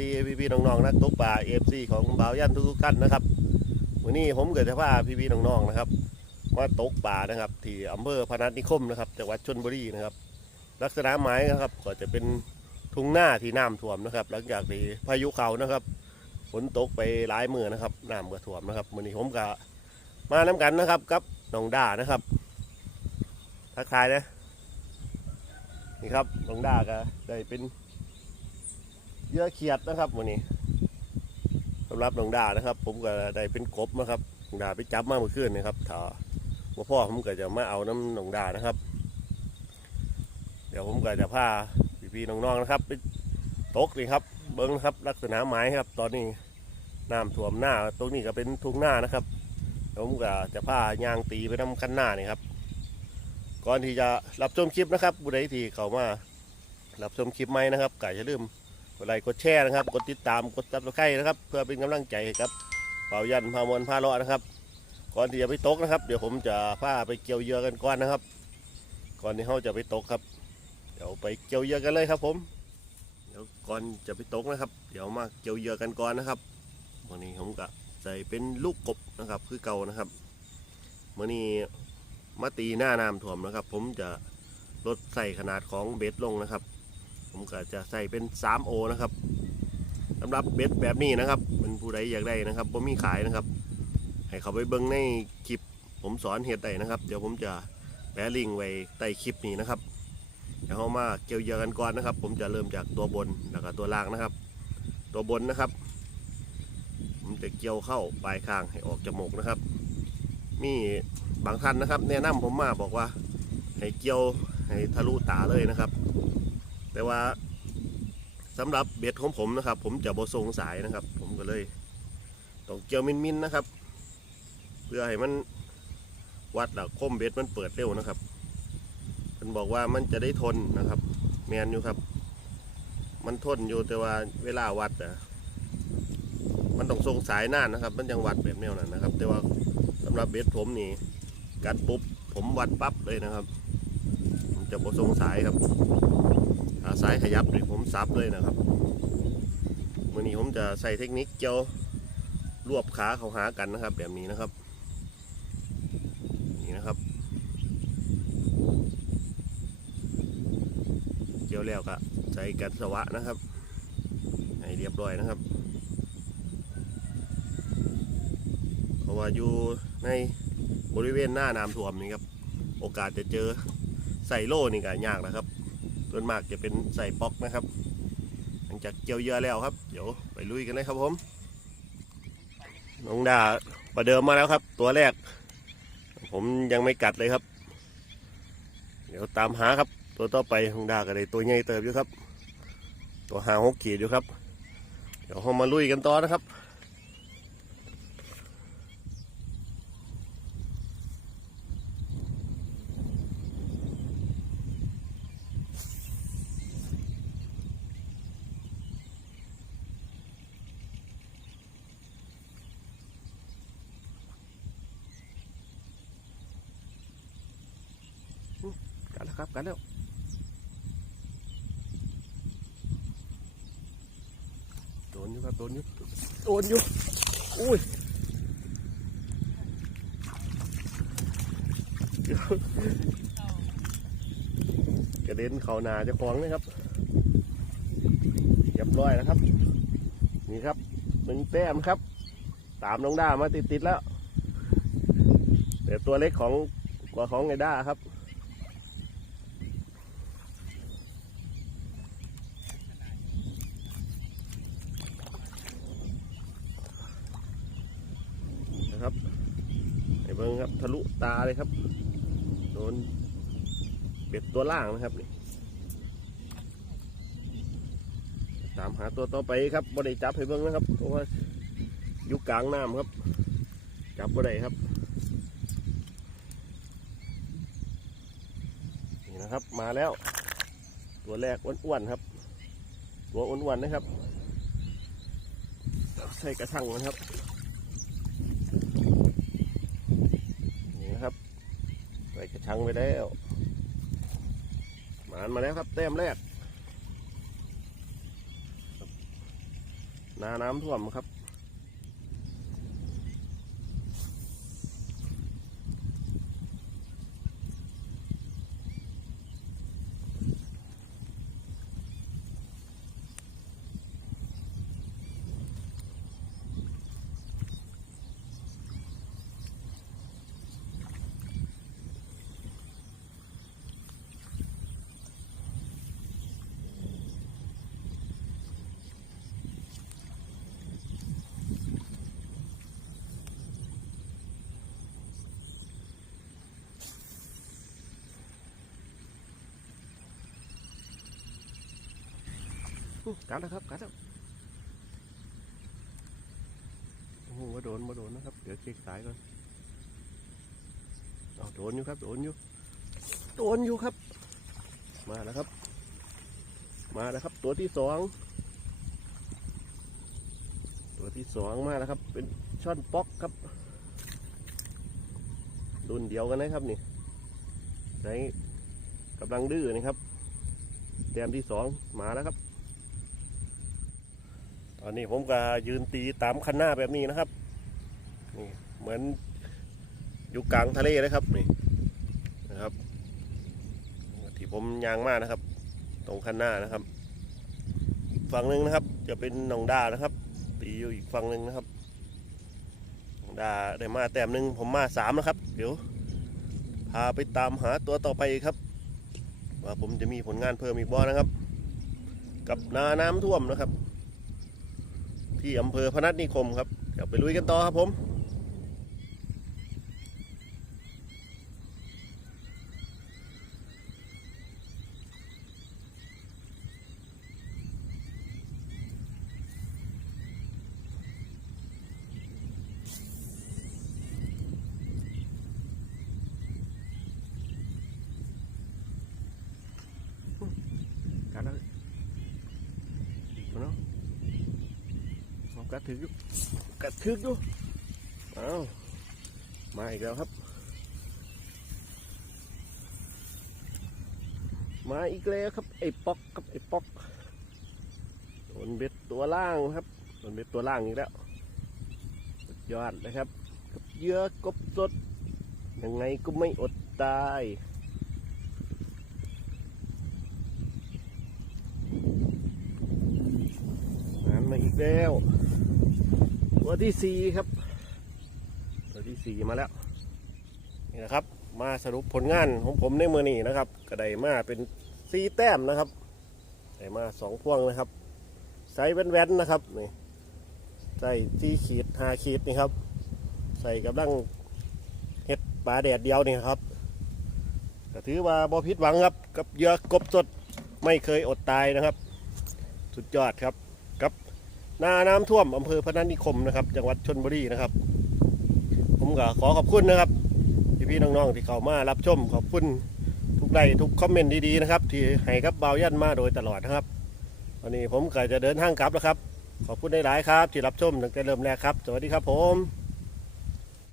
ดีพี่ๆน้องๆนักตกปลาเอฟซีของบ่าวยันทุกๆท่านนะครับวันนี้ผมเกิดจะพาพี่ๆน้องๆนะครับมาตกปลานะครับ ที่อำเภอพนัสนิคมนะครับจังหวัดชลบุรีนะครับ ลักษณะไม้นะครับ ก็จะเป็นทุ่งหน้าที่น้ำท่วมนะครับ หลังจากที่พายุเขานะครับฝนตกไปหลายมือนะครับน้ำก็ท่วมนะครับวันนี้ผมก็มาน้กันนะครับกับน้องด่านะครับ ทักทายนะนี่ครับน้องด่าก็ได้เป็น เยื่อเขียดนะครับวันนี้สำหรับน้องดานะครับ ผมก็ได้เป็นกบนะครับน้องดาไปจับมาเมื่อคืนนะครับถ้าว่าพ่อผมก็จะมาเอาน้ำน้องดานะครับ เดี๋ยวผมก็จะพาพี่ๆน้องๆนะครับไปตกนี่ครับ เบิ้งนะครับลักษณะไม้ครับ ตอนนี้น้ำท่วมหน้า ตรงนี้ก็เป็นทุ่งหน้านะครับเดี๋ยวผมก็จะพายางตีไปน้ำคันหน้านี่ครับ ก่อนที่จะรับชมคลิปนะครับบุได้ที่เขามารับชมคลิปไหมนะครับก็อย่าลืม กดไลค์กดแชร์นะครับ กดติดตามกดซับสไครต์นะครับ เพื่อเป็นกำลังใจให้ครับเป่ายันพามวลพาเลาะนะครับ ก่อนที่จะไปตกนะครับ เดี๋ยวผมจะพาไปเกี่ยวเยือกันก่อนนะครับ ก่อนที่เขาจะไปตกครับ เดี๋ยวไปเกี่ยวเยือกันเลยครับ ผม เดี๋ยวก่อนจะไปตกนะครับ เดี๋ยวมาเกี่ยวเยือกันก่อนนะครับวันนี้ผมก็ใส่เป็นลูกกบนะครับ คือเก่านะครับวันนี้มาตีหน้าน้ำท่วมนะครับ ผมจะลดใส่ขนาดของเบ็ดลงนะครับ ผมก็จะใส่เป็น3โอนะครับสำหรับเบ็ดแบบนี้นะครับเป็นผู้ใดอยากได้นะครับผมมีขายนะครับ ให้เขาไปเบิ้งในคลิป ผมสอนเห็ดได้นะครับ เดี๋ยวผมจะแปะลิงก์ไว้ใต้คลิปนี้นะครับเดี๋ยวเรามาเกี่ยวเยื่อกันก่อนนะครับ ผมจะเริ่มจากตัวบนแล้วก็ตัวล่างนะครับ ตัวบนนะครับ ผมจะเกี่ยวเข้าปลายคางให้ออกจมูกนะครับ มีบางท่านนะครับ แนะนำผมมาบอกว่า ให้เกี่ยวให้ทะลุตาเลยนะครับ แต่ว่าสำหรับเบ็ดของผมนะครับ ผมจะบทรงสายนะครับ ผมก็เลยต้องเกี่ยวมินๆนนะครับ เพื่อให้มันวัดหลักคมเบ็ดมันเปิดเร็วนะครับมันบอกว่ามันจะได้ทนนะครับ แมนอยู่ครับ มันทนอยู่แต่ว่าเวลาวัดอะมันต้องทรงสายหน้านะครับ มันยังวัดแบบแนวนั้นนะครับ แต่ว่าสำหรับเบสผมนี่กัดปุ๊บผมวัดปั๊บเลยนะครับ จะบทรงสายครับ สายขยับนี่ผมซับเลยนะครับวันนี้ผมจะใส่เทคนิคเกี่ยวรวบขาเขาหากันนะครับ แบบนี้นะครับ นี่นะครับเกี่ยวแล้วก็ใส่กันสวะนะครับ ให้เรียบร้อยนะครับ เพราะว่าอยู่ในบริเวณหน้าน้ำท่วมนี่ครับ โอกาสจะเจอใส่โล่นี่ก็ยากนะครับ ส่วนมากจะเป็นใส่ป๊อกนะครับ หลังจากเกี่ยวเยอะแล้วครับ เดี๋ยวไปลุยกันเลยครับผมน้องดาประเดิมมาแล้วครับ ตัวแรก ผมยังไม่กัดเลยครับ เดี๋ยวตามหาครับ ตัวต่อไปของดาก็ได้ตัวใหญ่เติบอยู่ครับ ตัวหางหกขีดอยู่ครับ เดี๋ยวเรามาลุยกันต่อนะครับ กันแล้วครับกันแล้วโดนอยู่ครับโดนอยู่โดนอยู่อุ้ยกระเด็นเข่าหนาจะคล้องเลยครับเรียบร้อยแล้วครับ นี่ครับหนึ่งแต้มครับ ตามน้องด้ามาติดๆแล้ว แต่ตัวเล็กของกว่าของไอ้ด้าครับไอ้เบิ้ง ครับ ทะลุตาเลยครับ โดนเบ็ดตัวล่างนะครับนี่ตามหาตัวต่อไปครับบริจับให้เบิ้งนะครับ เพราะว่าอยู่กลางน้ำครับ จับบ่ได้ครับ นี่นะครับ มาแล้ว ตัวแรกอ้วนๆครับ ตัวอ้วนๆนะครับ ใส่กระชังนะครับ นี่นะครับใส่กระชั งไปแล้ว หมานมาแล้วครับแต้มแรกนาน้ำท่วมครับ กัดแล้วครับกัดแล้วโอ้โหมาโดนมาโดนนะครับ เดี๋ยวเช็คสายก่อนเอาโดนอยู่ครับ โดนอยู่ โดนอยู่ครับ มาแล้วครับ มาแล้วครับ ตัวที่สอง ตัวที่สองมาแล้วครับ เป็นช่อนป๊อกครับ รุ่นเดียวกันนะครับนี่ใช้กำลังดื้อนะครับแต้มที่สองมาแล้วครับ อนนี้ผมก็ยืนตีตามคันหน้าแบบนี้นะครับนี่เหมือนอยู่กลางทะเลเลยครับนี่นะครับ ที่ผมยางมากนะครับ ตรงคันหน้านะครับ อีกฝั่งหนึ่งนะครับ จะเป็นหนองดานะครับ ตีอยู่อีกฝั่งหนึ่งนะครับหนองดาได้มาแต้มหนึ่งผมมาสามนะครับ เดี๋ยวพาไปตามหาตัวต่อไปครับ ว่าผมจะมีผลงานเพิ่มอีกบ่นะครับ กับนาน้ำท่วมนะครับ ที่อำเภอพนัสนิคมครับเดี๋ยวไปลุยกันต่อครับผมกัดแล้ว เอาเนาะเอากัดถึกอยู่กัดถึกอยู่เอามาอีกแล้วครับ มาอีกแล้วครับไอ้ป๊อกครับไอ้ป๊อกโดนเบ็ดตัวล่างครับโดนเบ็ดตัวล่างอีกแล้วสุดยอดเลยครับกับเยื่อกบสดยังไงก็ไม่อดตายมาอีกแล้ว ตัวที่สี่ครับ ตัวที่สี่มาแล้วนี่นะครับ มาสรุปผลงานของผมในมือนี้นะครับก็ได้มาเป็นสี่แต้มนะครับได้มาสองพวงนะครับใส่แว่นๆนะครับนี่ใส่ที่ขีดหาขีดนี่ครับ ใส่กำลังเห็ดปลาแดดเดียวนี่ครับก็ถือว่าบอพิษหวังครับ กับเยื่อกบสดไม่เคยอดตายนะครับ สุดยอดครับ นาน้ำท่วมอำเภอพนัสนิคมนะครับ จังหวัดชนบุรีนะครับ ผมก็ขอขอบคุณนะครับพี่ๆน้องๆที่เข้ามารับชมขอบคุณทุกไลค์ทุกคอมเมนต์ดีๆนะครับ ที่ให้กับเบายันมาโดยตลอดนะครับวันนี้ผมก็จะเดินทางกลับแล้วครับ ขอบคุณหลายๆครับ ที่รับชมตั้งแต่เริ่มแรกครับ สวัสดีครับผม